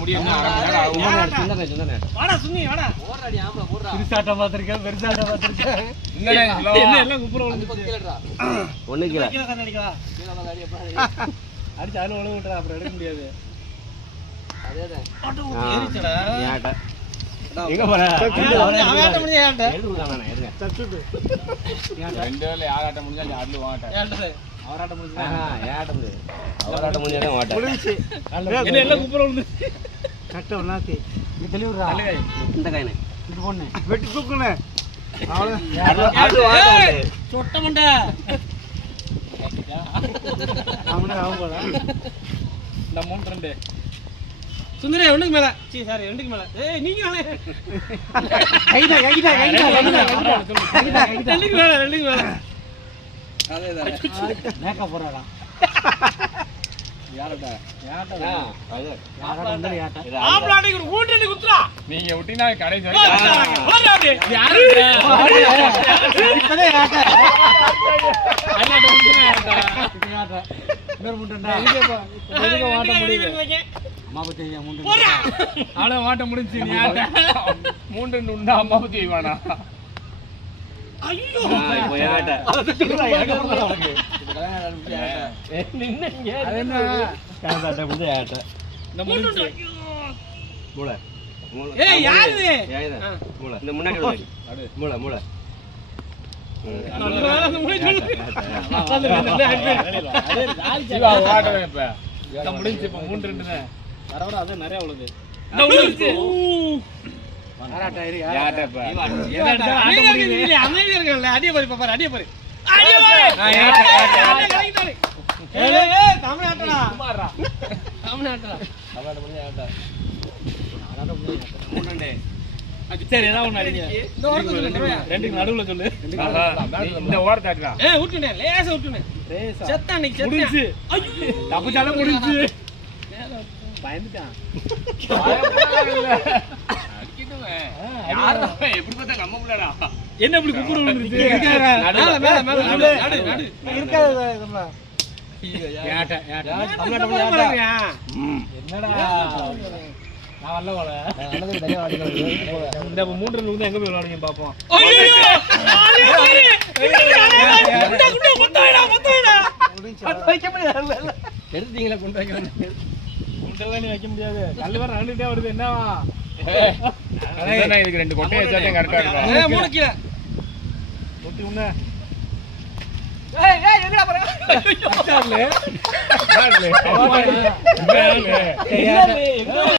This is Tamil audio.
முடியும் வாடா சுண்ணி வாடா ஓடுறாடி ஆம்பள ஓடுறா பெருசாட்ட பாத்திருக்கேன் பெருசாட்ட பாத்திருக்கேன் என்ன எல்லாம் குப்புற விழுந்துச்சு ஒண்ணு கீழ அடிக்கவா கீழ வந்து அடி அப்ப அடிச்சு ஆளு ஒழுங்கு விட்டா அப்புறம் எடுக்க முடியாது அதேதான் ஆட்டோ ஏறிச்சடா ஏட்ட எங்க போற அவன் ஆட்ட முடிய ஏட்ட எடுறானே எடுங்க சச்சுது ரெண்டு வேளை ஆட்ட முடிஞ்சா நீ ஆடல வாட்ட ஏட்ட அவராட்ட முடிஞ்சா ஏட்ட முடியாது அவராட்ட முடிஞ்சா வாட்ட முடிஞ்சு என்ன எல்லாம் குப்புற விழுந்துச்சு கட்ட ஒண்ணாத்தி நீ தெளிவுறா இந்த கைனே இது பொண்ணு வெட்டி தூக்குனே சொட்ட மண்டை அவன் போல இந்த 3 சுந்தரே ஒண்ணுக்கு மேல சீ சாரி ரெண்டுக்கு மேல ஏய் நீங்க மேல கைடா ரெண்டுக்கு மேல அதேதான் மேக்கப் போறாடா யாரடா அது ஆப்ளாடி ஒரு ஊட்டடி குத்துறா நீங்க விட்டினா கடை சொல்லி யாரு இப்பதே யாட்ட அண்ணாட்ட முண்டா இன்னொரு முண்டா இங்க வாட்ட முடியல அம்மா பத்தி முண்டு ஆள வாட்ட முடிஞ்சு நீ யாட்ட மூண்டு உண்டா அம்மா பத்தி வேணா ஐயோ போயாட்ட அது சொல்றா எனக்கு உனக்கு நின்னங்க அது என்ன காதாட்ட புடி ஆட்ட இந்த முண்டு மூளை ஏய் யாரு ஏய் மூளை இந்த முன்னாடி ஓடி மூளை மூளை முடிஞ்சு இப்ப 3-2 வரவர அது நிறைய உழுது அடிய பாரு பாரு அடிய பாரு சரி ஏதாவது ஒண்ணு அடிங்க ரெண்டுக்கு நடுவுல சொல்லு இந்த ஓரத்தாட்டா ஏய் விட்டுனே லேசா விட்டுனே செத்தா நீ செத்தா முடிஞ்சு தப்புச்சால முடிஞ்சு பயந்துட்டான் அடிக்கிடுவே யாரா எப்படி பார்த்தா நம்ம புள்ளடா என்ன இப்படி குப்புற விழுந்துச்சு மேல மேல நடு நடு இருக்காதே இதெல்லாம் ஏட்ட ஏட்ட தமிழ்நாட்டுல என்னடா நான் வரல போல நல்லது தனியா ஆடிக்கலாம் இந்த 3 வந்து எங்க போய் விளையாடுங்க பாப்போம் ஐயோ குண்டா வைக்க முடியாது எடுத்தீங்களா குண்டா குண்டெல்லாம் வைக்க முடியாது கல்லு வர நடந்துட்டே வருது என்னவா அதான் இதுக்கு 2 கொட்டை வச்சாதே கரெக்ட்டா இருக்கும் ஏய் 3 கீழ கொட்டி உன்ன ஏய் ஏய் என்னடா போற சார்லே சார்லே